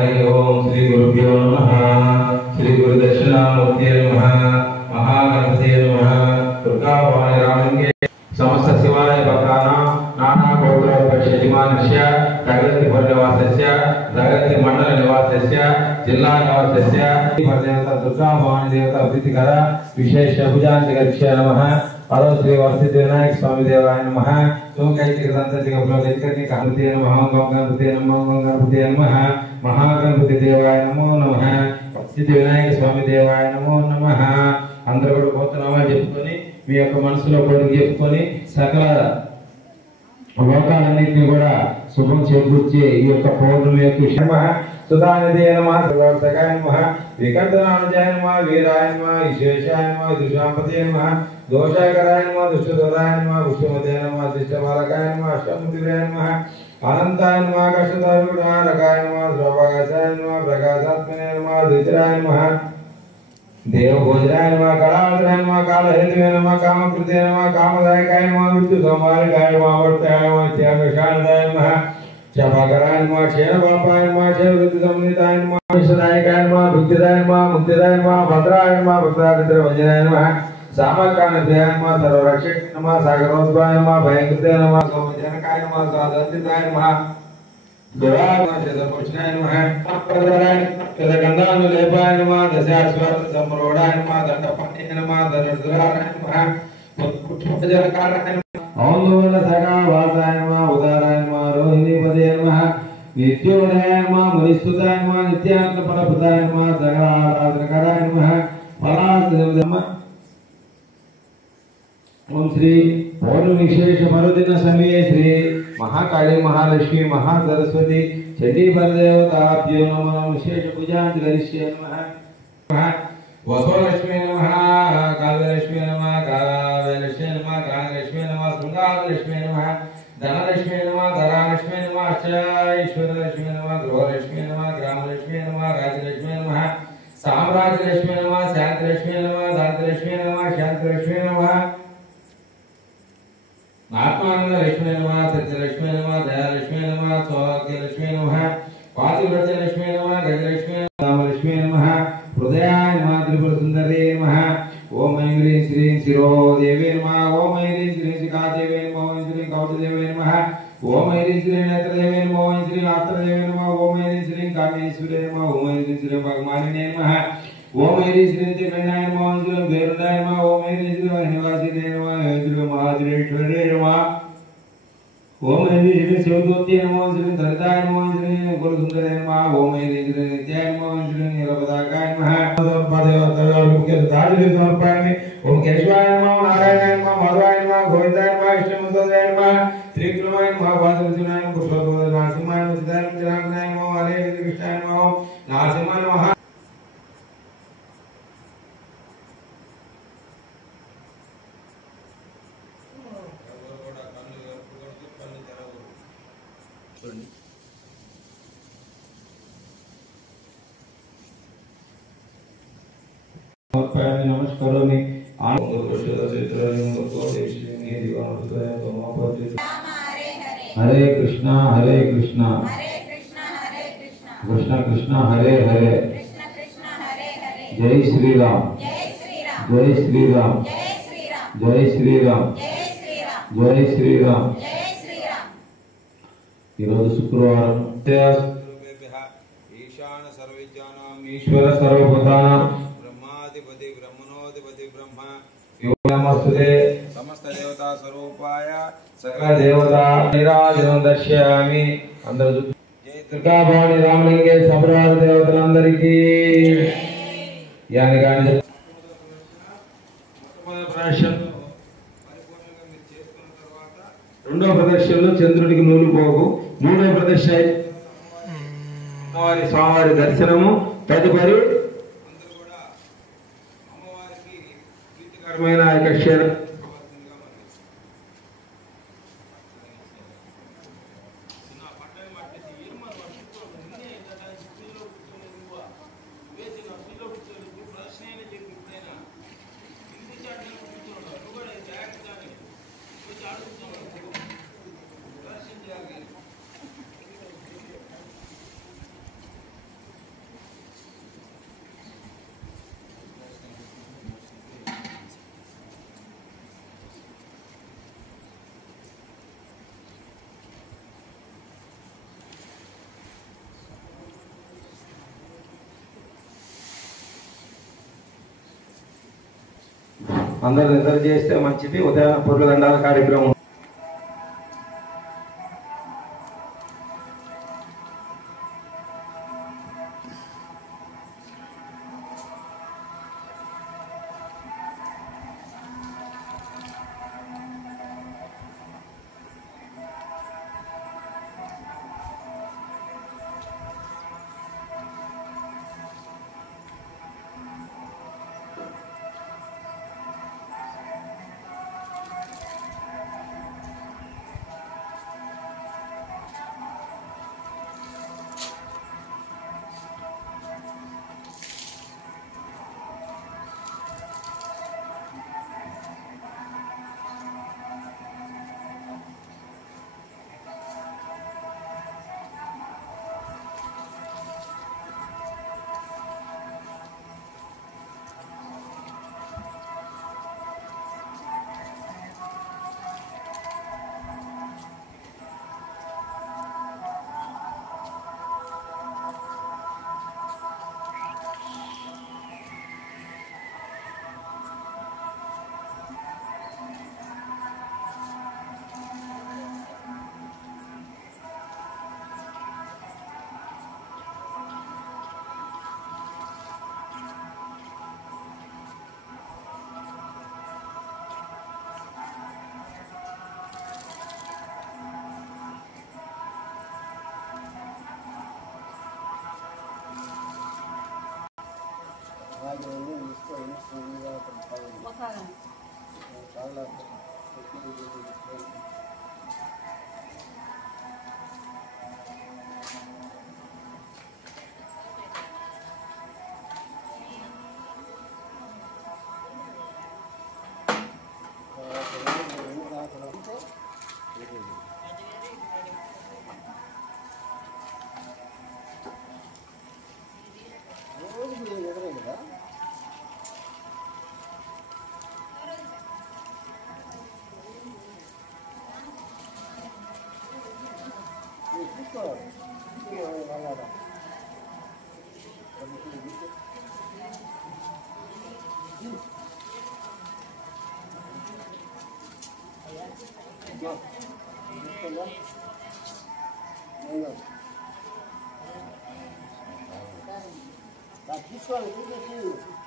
हरि ओम श्री गुरुभ्यो नमः। श्री गुरु दक्षिणामूर्ति नमः। महागणपति नमः। दुर्गा भवानी रामलिंगे समस्त शिवालय भक्तानां नाना गोत्रोत्पत्ति यजमानस्य जगति निवासस्य जगति मंडल निवासस्य जिला निवासस्य देवता दुर्गा भवानी देवता प्रीतिकर विशेष पूजांति करिष्ये नमः। पदो श्री वरसिद्धि विनायक स्वामी देवाय नमः। सोमकैतिक संततिक प्रोगतिक गणपति नमः। ओम गणपति नमः। ओम गणपति नमः। महागणपति देवाय नमो नमः। सिद्धि विनायक स्वामी देवाय नमो नमः। अंदर కూడా కోతనామా చెప్పుకొని మీ యొక్క మనసులో కోరిక చెప్పుకొని సకల లోకాలన్నింటినీ కూడా శుభం చేకూర్చే ఈ యొక్క పౌర్ణమి యొక్క నమః। సుధానిధే నమః। సర్వసకాయ నమః। వికంఠనామజాయ నమః। వీరాయ నమః। విశేషాయ నమః। దుషాంపతే నమః। దోషాకరాయ నమః। దుష్టదోదాయ నమః। విష్ణుమతే నమః। శిష్టబాలకాయ నమః। అష్టముద్రాయ నమః। అనంతాయ నమః। కష్టతారుణారకాయ నమః। ద్రవగాసాయ నమః। ప్రకాశాత్మనే నమః। ద్విజరాయ నమః। देवभोजनाय नमः। कलावतराय नमः। कालहेतवे नमः। कामकृते नमः। कामदायकाय नमः। मृत्युसंहारकाय नमः। वर्ताय नमः। त्यागशानदाय नमः। क्षमाकराय नमः। क्षेमपापाय नमः। क्षेमवृत्तिसंहिताय नमः। विश्वदायकाय नमः। भुक्तिदाय नमः। मुक्तिदाय नमः। भद्राय नमः। भद्रादित्रवजनाय नमः। सामकानदाय नमः। सर्वरक्षकाय नमः। सागरोद्भवाय नमः। भयंकृते नमः। सोमजनकाय नमः। स्वादन्तिताय नमः। देवाय नमः। गंधानुलेपाय नमः। दशाश्वत सम्रोडाय नमः। दंडपाणिये नमः। धनुर्धराय नमः। पुष्पजनकाराय नमः। ओम नमः सखावासाय नमः। उदाराय नमः। रोहिणीपदे नमः। नित्योदयाय नमः। मुनिस्तुताय नमः। नित्यानंदपरपदाय नमः। सगलाराधनकाराय नमः। फलासदेव नमः। ओम श्री पौर्णमि विशेष पर्वदिन समये श्री महाकाली महालक्ष्मी महासरस्वती चंडी परदेवताभ्यो नमः। विशेष पूजा करिष्ये नमः। वसोलक्ष्मी नमः। काललक्ष्मी नमः। काललक्ष्मी नमः। काललक्ष्मी नमः। शृंगारलक्ष्मी नमः। धनलक्ष्मी नमः। धरालक्ष्मी नमः। अष्टैश्वर्यलक्ष्मी नमः। गृहलक्ष्मी नमः। ग्रामलक्ष्मी नमः। राज्यलक्ष्मी नमः। साम्राज्यलक्ष्मी नमः। शांतिलक्ष्मी नमः। शांतिलक्ष्मी नमः। शांतिलक्ष्मी नमः। आत्मानंद लक्ष्मी नमः। सत्यलक्ष्मी नमः। दयालक्ष्मी नमः। सौभाग्यलक्ष्मी नमः। पातिव्रत्यलक्ष्मी नमः। गजलक्ष्मी रामलक्ष्मी नमः। हृदयाय नमः। त्रिपुर सुंदरी नमः। ओम ऐं ह्रीं श्रीं शिरोदेवी नमः। ओम ऐं ह्रीं श्रीं शिखादेवी नमः। ओम ऐं श्रीं कौटदेवी नमः। ओम ऐं ह्रीं श्रीं नेत्रदेवी नमः। ओम ऐं श्रीं आत्रदेवी नमः। ओम ऐं ह्रीं श्रीं कामेश्वरी नमः। ओम ऐं ह्रीं श्रीं भगमालिने नमः। ओम ऐं ह्रीं श्रीं दिव्यनाय नमः। ओम श्रीं भैरवाय नमः। ओम ऐं ह्रीं श्रीं निवासिने नमः। ओम ऐं श्रीं महादेवेश्वरे नमः। ओम ऐं ह्रीं श्रीं शिवदूते नमः। ओम श्रीं धरिताय नमः। ओम श्रीं गुरुसुंदरे नमः। ओम ऐं ह्रीं श्रीं नित्याय नमः। ओम श्रीं नीलपताकाय नमः। समर्पयामि। ओम केशवाय नमः। नारायणाय नमः। माधवाय नमः। गोविंदाय नमः। विष्णुमुद्राय नमः। त्रिविक्रमाय नमः। वासुदेवाय नमः। पुष्पदोष नरसिंहाय नमः। सिद्धाय नमः। जनार्दनाय नमः। हरे कृष्णाय नमः। नरसिंहाय नमः। नमस्कारोमि। हरे कृष्णा कृष्ण कृष्ण हरे हरे। जय श्री राम। जय श्री राम। जय श्री राम। जय श्री राम। शुक्रवार ईशान सर्वविद्यानां ईश्वर सर्वभूतानां ब्रह्माधिपति ब्रह्मणोधिपति ब्रह्म नमस्ते। समस्त देवता स्वरूपाय सकल देवता निराजनं दर्शयामि। अंदर जय दुर्गा भवानी रामलिंगे सबराज देवतలందరికీ यानी गाने రెండో ప్రదక్షిణలో చంద్రుడికి నూలు పోగు, మూడో ప్రదక్షిణ అమ్మవారి స్వామివారి దర్శనము, తదుపరి అందరూ కూడా అమ్మవారికి ప్రీతికరమైన క్షేత్ర అందరూ నిద్ర చేస్తే మంచిది. ఉదయాన పొర్లు దండాల కార్యక్రమం. Tá,